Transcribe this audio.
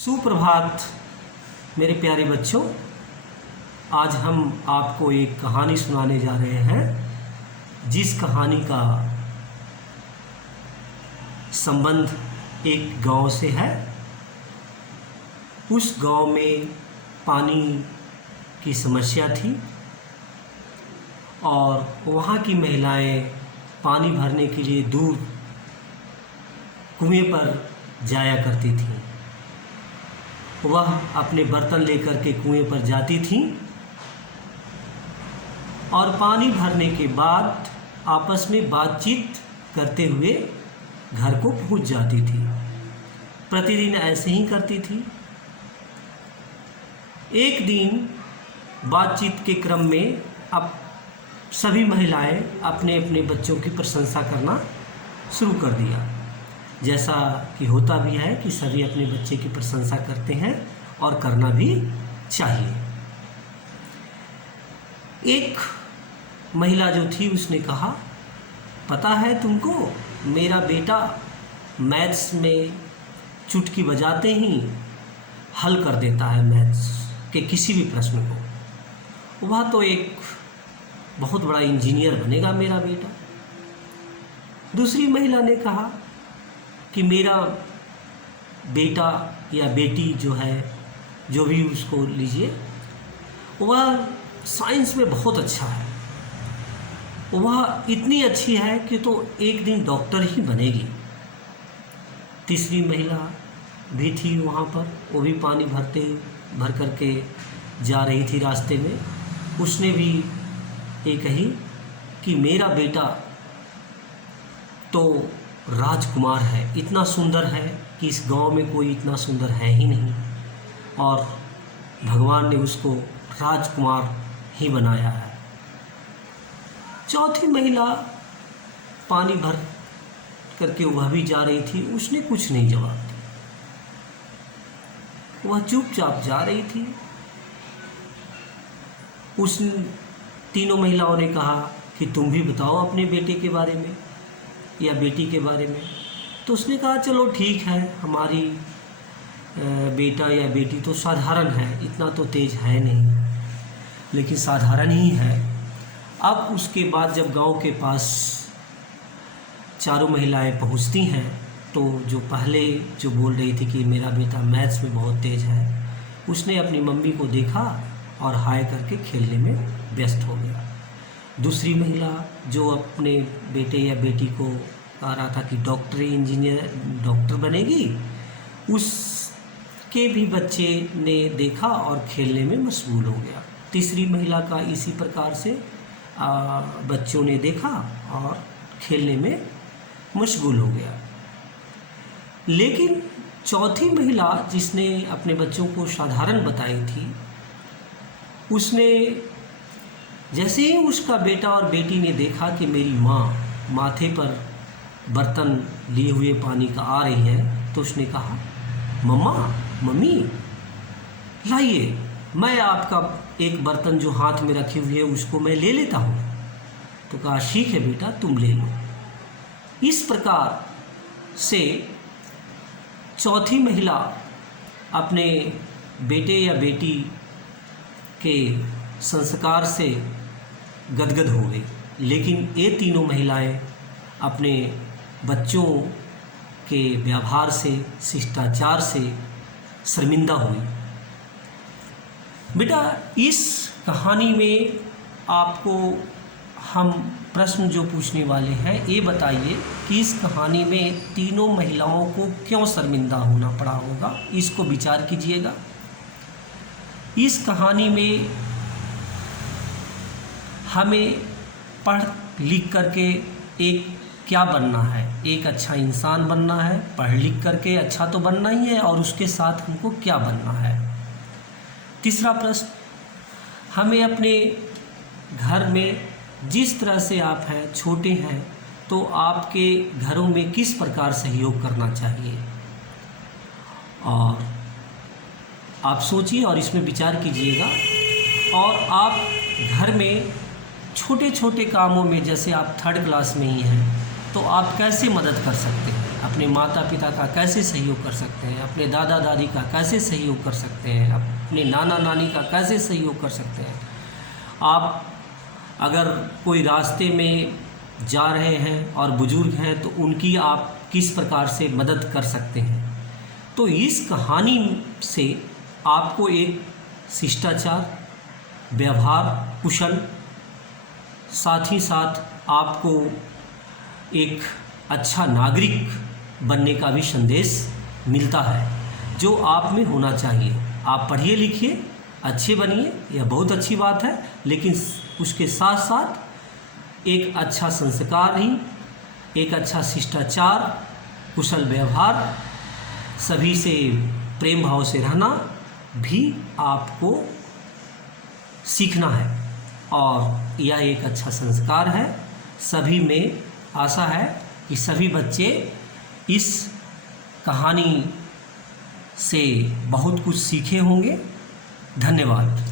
सुप्रभात मेरे प्यारे बच्चों। आज हम आपको एक कहानी सुनाने जा रहे हैं जिस कहानी का संबंध एक गांव से है। उस गांव में पानी की समस्या थी और वहाँ की महिलाएं पानी भरने के लिए दूर कुएं पर जाया करती थीं। वह अपने बर्तन लेकर के कुएं पर जाती थीं और पानी भरने के बाद आपस में बातचीत करते हुए घर को पहुंच जाती थी। प्रतिदिन ऐसे ही करती थी। एक दिन बातचीत के क्रम में अब सभी महिलाएं अपने अपने बच्चों की प्रशंसा करना शुरू कर दिया। जैसा कि होता भी है कि सभी अपने बच्चे की प्रशंसा करते हैं और करना भी चाहिए। एक महिला जो थी उसने कहा, पता है तुमको, मेरा बेटा मैथ्स में चुटकी बजाते ही हल कर देता है मैथ्स के किसी भी प्रश्न को। वह तो एक बहुत बड़ा इंजीनियर बनेगा मेरा बेटा। दूसरी महिला ने कहा कि मेरा बेटा या बेटी जो है, जो भी उसको लीजिए, वह साइंस में बहुत अच्छा है। वह इतनी अच्छी है कि तो एक दिन डॉक्टर ही बनेगी। तीसरी महिला भी थी वहाँ पर, वो भी पानी भर करके जा रही थी रास्ते में। उसने भी ये कही कि मेरा बेटा तो राजकुमार है, इतना सुंदर है कि इस गांव में कोई इतना सुंदर है ही नहीं, और भगवान ने उसको राजकुमार ही बनाया है। चौथी महिला पानी भर करके वह भी जा रही थी। उसने कुछ नहीं जवाब दिया, वह चुपचाप जा रही थी। उस तीनों महिलाओं ने कहा कि तुम भी बताओ अपने बेटे के बारे में या बेटी के बारे में। तो उसने कहा, चलो ठीक है, हमारी बेटा या बेटी तो साधारण है, इतना तो तेज है नहीं, लेकिन साधारण ही है। अब उसके बाद जब गांव के पास चारों महिलाएं पहुंचती हैं तो जो पहले जो बोल रही थी कि मेरा बेटा मैथ्स में बहुत तेज है, उसने अपनी मम्मी को देखा और हाय करके खेलने में व्यस्त हो गया। दूसरी महिला जो अपने बेटे या बेटी को कह रहा था कि डॉक्टर बनेगी, उसके भी बच्चे ने देखा और खेलने में मशगूल हो गया। तीसरी महिला का इसी प्रकार से बच्चों ने देखा और खेलने में मशगूल हो गया। लेकिन चौथी महिला जिसने अपने बच्चों को साधारण बताई थी, उसने जैसे ही उसका बेटा और बेटी ने देखा कि मेरी माँ माथे पर बर्तन लिए हुए पानी का आ रही है, तो उसने कहा, मम्मी लाइए, मैं आपका एक बर्तन जो हाथ में रखी हुई है उसको मैं ले लेता हूँ। तो कहा, ठीक है बेटा, तुम ले लो। इस प्रकार से चौथी महिला अपने बेटे या बेटी के संस्कार से गदगद हो गई, लेकिन ये तीनों महिलाएं अपने बच्चों के व्यवहार से, शिष्टाचार से शर्मिंदा हुई। बेटा, इस कहानी में आपको हम प्रश्न जो पूछने वाले हैं, ये बताइए कि इस कहानी में तीनों महिलाओं को क्यों शर्मिंदा होना पड़ा होगा। इसको विचार कीजिएगा। इस कहानी में हमें पढ़ लिख करके एक क्या बनना है, एक अच्छा इंसान बनना है। पढ़ लिख करके अच्छा तो बनना ही है, और उसके साथ हमको क्या बनना है। तीसरा प्रश्न, हमें अपने घर में जिस तरह से आप हैं, छोटे हैं, तो आपके घरों में किस प्रकार सहयोग करना चाहिए। और आप सोचिए और इसमें विचार कीजिएगा। और आप घर में छोटे छोटे कामों में, जैसे आप 3rd क्लास में ही हैं, तो आप कैसे मदद कर सकते हैं। अपने माता पिता का कैसे सहयोग कर सकते हैं, अपने दादा दादी का कैसे सहयोग कर सकते हैं, अपने नाना नानी का कैसे सहयोग कर सकते हैं। आप अगर कोई रास्ते में जा रहे हैं और बुज़ुर्ग हैं तो उनकी आप किस प्रकार से मदद कर सकते हैं। तो इस कहानी से आपको एक शिष्टाचार, व्यवहार कुशल, साथ ही साथ आपको एक अच्छा नागरिक बनने का भी संदेश मिलता है, जो आप में होना चाहिए। आप पढ़िए लिखिए, अच्छे बनिए, यह बहुत अच्छी बात है, लेकिन उसके साथ साथ एक अच्छा संस्कार ही, एक अच्छा शिष्टाचार, कुशल व्यवहार, सभी से प्रेम भाव से रहना भी आपको सीखना है, और यह एक अच्छा संस्कार है। सभी में आशा है कि सभी बच्चे इस कहानी से बहुत कुछ सीखे होंगे। धन्यवाद।